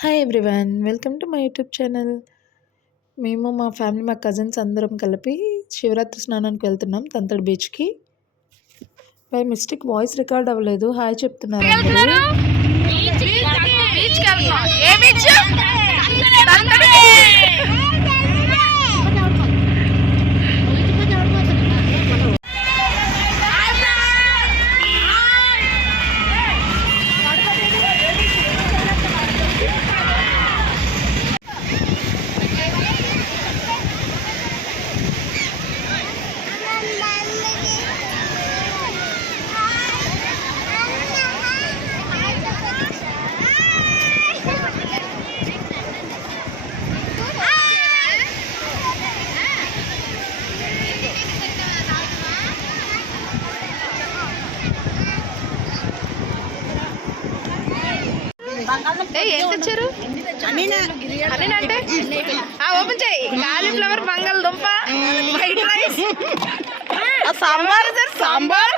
Hi everyone, welcome to my YouTube channel. మేము మా family, మా కజిన్స్ అందరం కలిపి శివరాత్రి స్నానానికి వెళ్తున్నాం తంతడి బీచ్కి. బై మిస్టేక్ వాయిస్ రికార్డ్ అవ్వలేదు. హాయ్ చెప్తున్నారు అందరూ. ఏం తెచ్చారు అంటే ఓపెన్ చేయి. కాలీఫ్లవర్, బంగాళదుంప, వైట్ రైస్, సాంబార్. సాంబార్,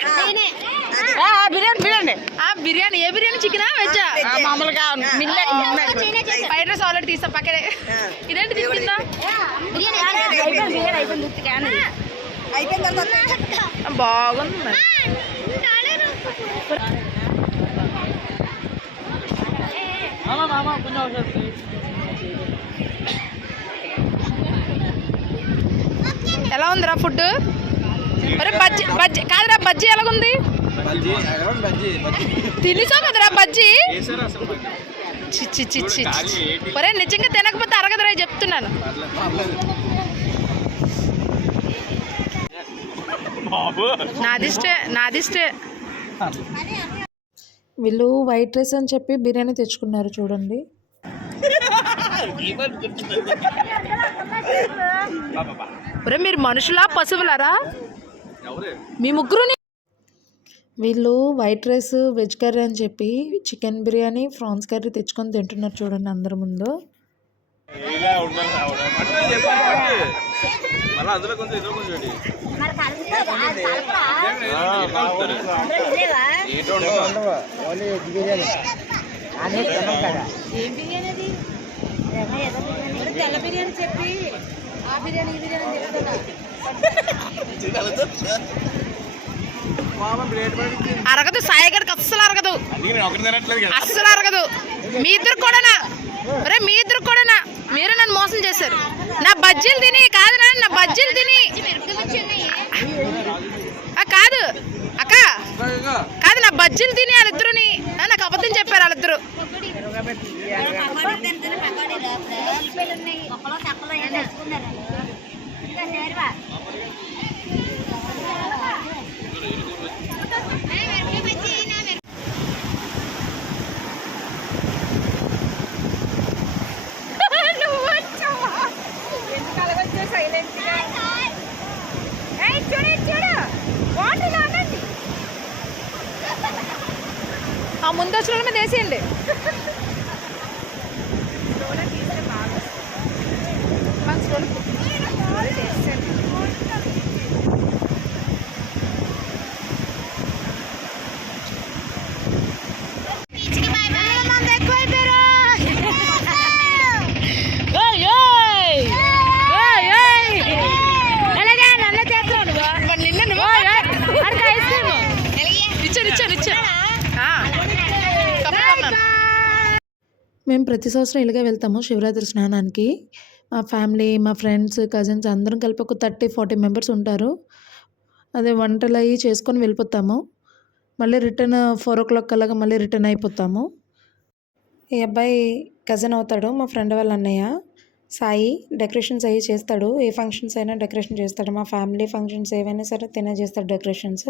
బిర్యానీ. ఏ బిర్యానీ? చికెనా, వెజ్జా? మామూలుగా వైట్ రైస్ ఆల్రెడీ తీసా పక్కనే. ఇదేంటి తీసుకుందా? బాగుంది. ఎలా ఉందిరా ఫుడ్? మరి బజ్జీ బజ్జీ కాదురా, బజ్జీ ఎలాగుంది? తినేసావు కదరా బజ్జీ. చిచ్చి చిచ్చి ఒరే, నిజంగా తినకపోతే అరగదురా చెప్తున్నాను. నాదిష్టే. వీళ్ళు వైట్ రైస్ అని చెప్పి బిర్యానీ తెచ్చుకున్నారు చూడండి. మీరు మనుషులా పశువులారా? మీ ముగ్గురుని. వీళ్ళు వైట్ రైస్, వెజ్ కర్రీ అని చెప్పి చికెన్ బిర్యానీ, ప్రాన్స్ కర్రీ తెచ్చుకొని తింటున్నారు చూడండి అందరి ముందు. అరగదు, సాయిగడికి అస్సలు అరగదు. మీ ఇద్దరు కూడానా? మీరు నన్ను మోసం చేశారు. నా బజ్జీలు తిని కాదు, నా బజ్జీలు తిని కాదు అక్క, కాదు నా బజ్జీలు తిని వాళ్ళిద్దరుని నాకు అబద్ధం చెప్పారు వాళ్ళిద్దరు. ఆ ముందు వచ్చిన మీద వేసేయండి. మేము ప్రతి సంవత్సరం ఇలాగే వెళ్తాము శివరాత్రి స్నానానికి. మా ఫ్యామిలీ, మా ఫ్రెండ్స్, కజిన్స్ అందరం కలిపి ఒక 30-40 మెంబర్స్ ఉంటారు. అదే వంటలు అవి చేసుకొని వెళ్ళిపోతాము. మళ్ళీ రిటర్న్ 4 o'clock అలాగా మళ్ళీ రిటర్న్ అయిపోతాము. ఈ అబ్బాయి కజిన్ అవుతాడు, మా ఫ్రెండ్ వాళ్ళ అన్నయ్య సాయి. డెకరేషన్స్ అవి చేస్తాడు. ఏ ఫంక్షన్స్ అయినా డెకరేషన్ చేస్తాడు. మా ఫ్యామిలీ ఫంక్షన్స్ ఏవైనా సరే తినే చేస్తాడు డెకరేషన్స్.